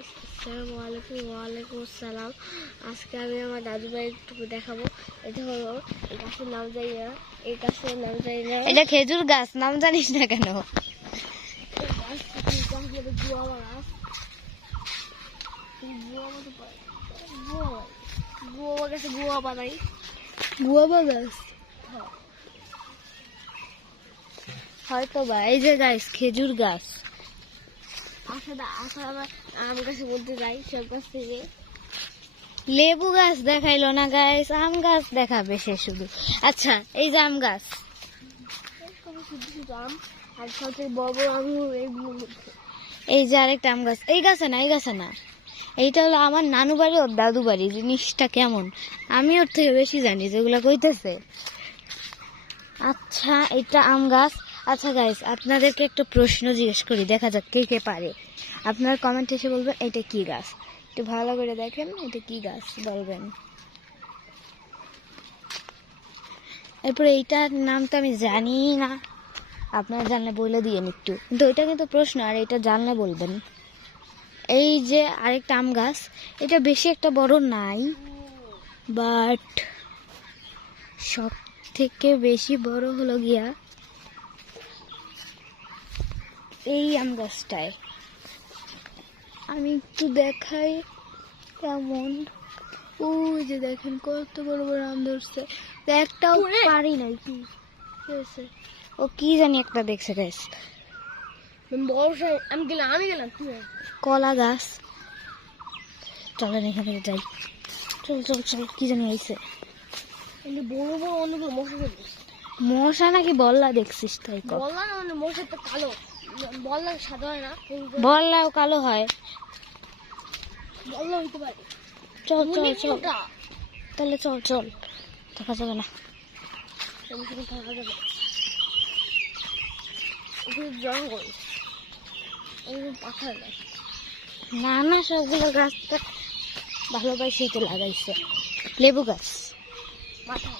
আসসালামু আলাইকুম। ওয়ালাইকুম আসসালাম। আজকে আমি আমার দাদু ভাইকে দেখাবো। এটা হলো এই গাছের নাম জানি না, এই গাছের নাম জানি না। এটা খেজুর গাছ, নাম জানিস না কেন? গুয়াবা গাছে গুয়াবা নাই, গুয়াবা গাছ হয়তো বা। এই যে গাছ খেজুর গাছ। আচ্ছা আবার আম গাছের মধ্যে যাই, সব গাছ থেকে লেবু গাছ দেখাইলো না গাছ, আম গাছ দেখাবে সে শুধু। আচ্ছা এই যে আম গাছ, শুধু আম আর সবচেয়ে বড় বড় আম এইগুলোর মধ্যে। এই যে আরেকটা আম গাছ। এই গাছে না, এই গাছে না, এইটা হলো আমার নানু বাড়ি ওর দাদু বাড়ি। জিনিসটা কেমন আমি ওর থেকে বেশি জানি যেগুলা কইতেছে। আচ্ছা এটা আম গাছ। আচ্ছা গাইস, আপনাদেরকে একটা প্রশ্ন জিজ্ঞেস করি, দেখা যাক কে কে পারে। আপনার কমেন্ট এসে বলবেন এটা কি গাছ। একটু ভালো করে দেখেন এটা কি গাছ বলবেন। এরপরে এইটার নাম তো আমি জানি না, আপনারা জানলে বলে দিয়েন একটু, কিন্তু এটা কিন্তু প্রশ্ন, আর এটা জানলে বলবেন। এই যে আরেকটা আম গাছ, এটা বেশি একটা বড় নাই, বাট সব থেকে বেশি বড় হলো গিয়া এই আম গাছটায়। আমি একটু দেখাই কেমন। ওই যে দেখেন কত বড় বড় আম ধরছে, একটাও পারি নাই। কি হয়েছে? ও কি জানি একটা দেখছে গাছ। আমি গেলাম কলা গাছ। চলেন এখানে যাই, চল চল চল। কি জানি হয়েছে, বড় বড় অনেক মশা দেখছি। মশা নাকি বল্লা দেখছিস? তাই কর। বললা না, মানে মশা তো কালো, বললা সাদা হয় না, বল্লাও কালো হয়। বললা হইতে পারে। চল চল চল, তাহলে চল চল। দেখা যাবে না, থাকা যাবে জঙ্গল, পাথর গাছ। না না, সবগুলো গাছটা ভালোবাসেই তো লাগাইছে। লেবু গাছ। মাথা